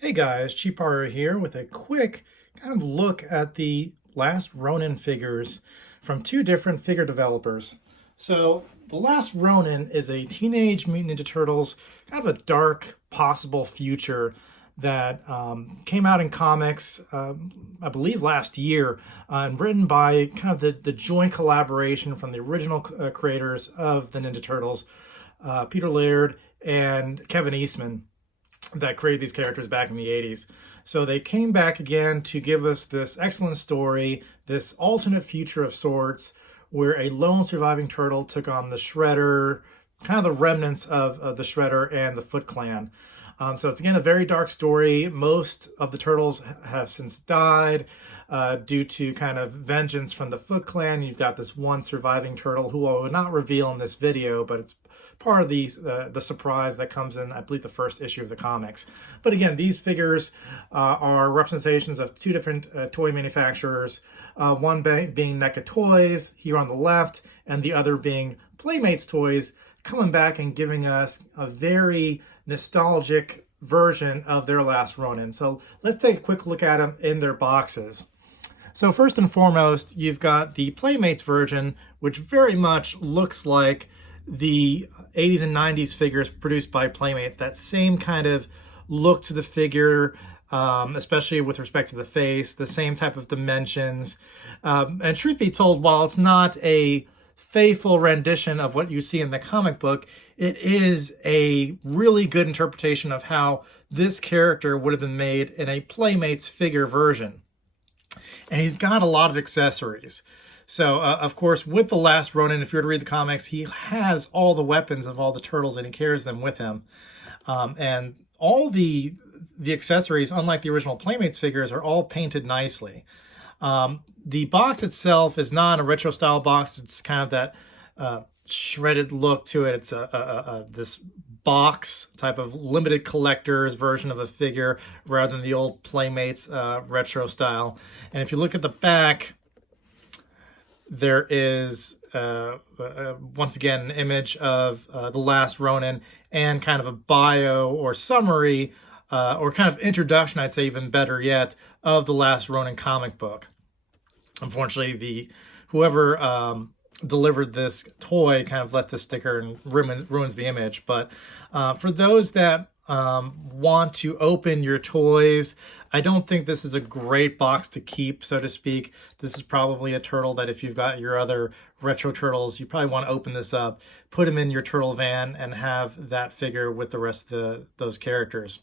Hey guys, Cheaparu here with a quick kind of look at the Last Ronin figures from two different figure developers. So, The Last Ronin is a Teenage Mutant Ninja Turtles, kind of a dark possible future that came out in comics, I believe last year, and written by kind of the joint collaboration from the original creators of the Ninja Turtles, Peter Laird and Kevin Eastman, that created these characters back in the 80s. So they came back again to give us this excellent story, this alternate future of sorts, where a lone surviving turtle took on the Shredder, kind of the remnants of the Shredder and the Foot Clan. So it's again a very dark story. Most of the turtles have since died due to kind of vengeance from the Foot Clan. You've got this one surviving turtle who I will not reveal in this video, but it's part of the surprise that comes in, I believe, the first issue of the comics. But again, these figures are representations of two different toy manufacturers, one being NECA Toys here on the left, and the other being Playmates Toys, coming back and giving us a very nostalgic version of their Last Ronin. So let's take a quick look at them in their boxes. So first and foremost, you've got the Playmates version, which very much looks like the 80s and 90s figures produced by Playmates. That same kind of look to the figure, especially with respect to the face, the same type of dimensions. And truth be told, while it's not a faithful rendition of what you see in the comic book, it is a really good interpretation of how this character would have been made in a Playmates figure version. And he's got a lot of accessories. So, of course, with The Last Ronin, if you were to read the comics, he has all the weapons of all the turtles and he carries them with him. And all the accessories, unlike the original Playmates figures, are all painted nicely. The box itself is not a retro style box. It's kind of that shredded look to it. It's this box type of limited collector's version of a figure rather than the old Playmates retro style. And if you look at the back, there is once again an image of The Last Ronin and kind of a bio or summary or kind of introduction, I'd say even better yet, of The Last Ronin comic book. Unfortunately, whoever delivered this toy kind of left the sticker and ruins the image. But for those that want to open your toys, I don't think this is a great box to keep, so to speak. This is probably a turtle that if you've got your other retro turtles, you probably want to open this up, put them in your turtle van, and have that figure with the rest of those characters.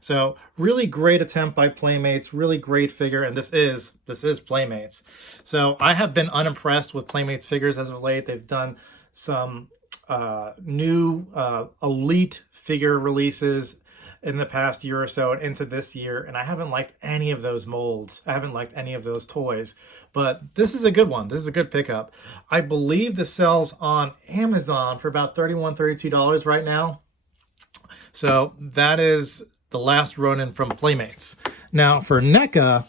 So really great attempt by Playmates, really great figure, and this is Playmates. So I have been unimpressed with Playmates figures as of late. They've done some new elite figure releases in the past year or so and into this year, and I haven't liked any of those molds. I haven't liked any of those toys, but this is a good one. This is a good pickup. I believe this sells on Amazon for about $31, $32 right now. So that is The Last Ronin from Playmates. Now for NECA,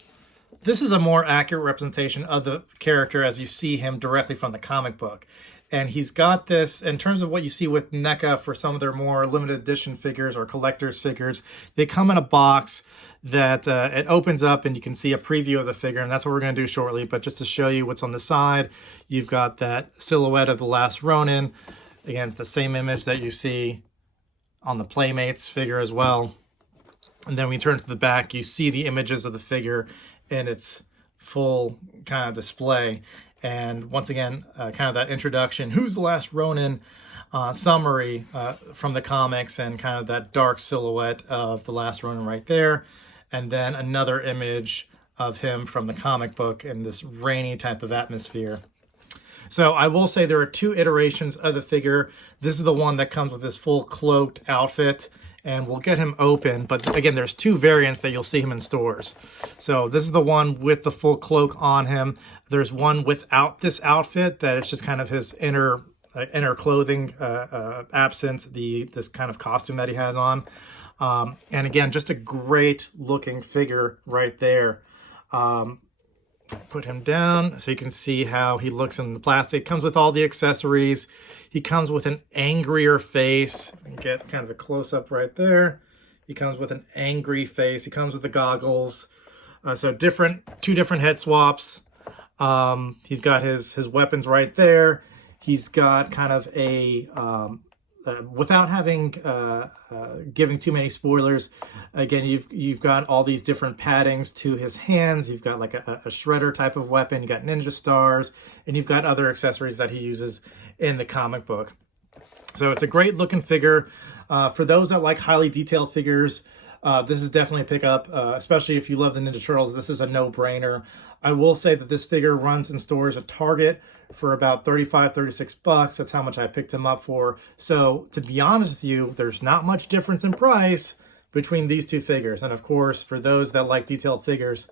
this is a more accurate representation of the character as you see him directly from the comic book. And he's got this, in terms of what you see with NECA for some of their more limited edition figures or collector's figures, they come in a box that it opens up and you can see a preview of the figure, and that's what we're going to do shortly. But just to show you what's on the side, you've got that silhouette of The Last Ronin. Again, it's the same image that you see on the Playmates figure as well. And then when you turn to the back, you see the images of the figure in its full kind of display. And once again, kind of that introduction, who's the Last Ronin summary from the comics, and kind of that dark silhouette of the Last Ronin right there. And then another image of him from the comic book in this rainy type of atmosphere. So I will say there are two iterations of the figure. This is the one that comes with this full cloaked outfit, and we'll get him open. But again, there's two variants that you'll see him in stores. So this is the one with the full cloak on him. There's one without this outfit that it's just kind of his inner clothing absent this kind of costume that he has on. And again, just a great looking figure right there. Put him down so you can see how he looks in the plastic. Comes with all the accessories. He comes with an angrier face. You can get kind of a close-up right there. He comes with an angry face. He comes with the goggles. So two different head swaps. He's got his weapons right there. He's got kind of a without having giving too many spoilers. Again, you've got all these different paddings to his hands. You've got like a shredder type of weapon. You got ninja stars, and you've got other accessories that he uses in the comic book. So it's a great looking figure. For those that like highly detailed figures, this is definitely a pickup, especially if you love the Ninja Turtles. This is a no-brainer. I will say that this figure runs in stores at Target for about $35, $36. That's how much I picked him up for. So to be honest with you, there's not much difference in price between these two figures. And of course, for those that like detailed figures,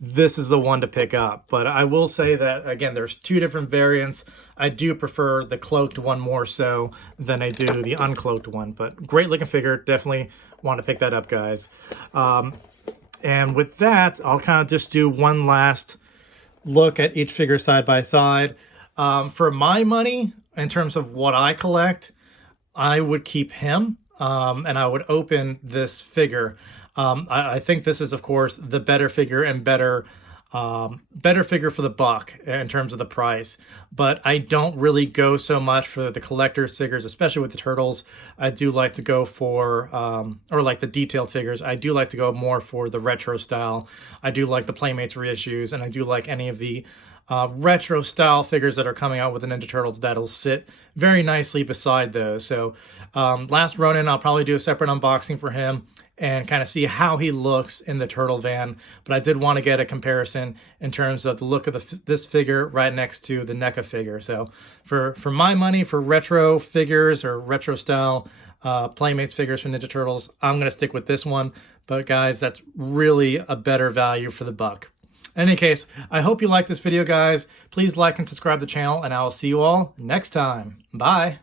this is the one to pick up. But I will say that, again, there's two different variants. I do prefer the cloaked one more so than I do the uncloaked one. But great looking figure. Definitely want to pick that up, guys. And with that, I'll kind of just do one last look at each figure side by side. For my money, in terms of what I collect, I would keep him, and I would open this figure. I think this is, of course, the better figure and better figure for the buck in terms of the price. But I don't really go so much for the collector's figures, especially with the Turtles. I do like to go for, or like the detailed figures, I do like to go more for the retro style. I do like the Playmates reissues, and I do like any of the retro style figures that are coming out with the Ninja Turtles that'll sit very nicely beside those. So Last Ronin, I'll probably do a separate unboxing for him and kind of see how he looks in the Turtle van. But I did want to get a comparison in terms of the look of this figure right next to the NECA figure. So for my money, for retro figures or retro style Playmates figures for Ninja Turtles, I'm going to stick with this one. But guys, that's really a better value for the buck. In any case, I hope you liked this video, guys. Please like and subscribe to the channel, and I will see you all next time. Bye.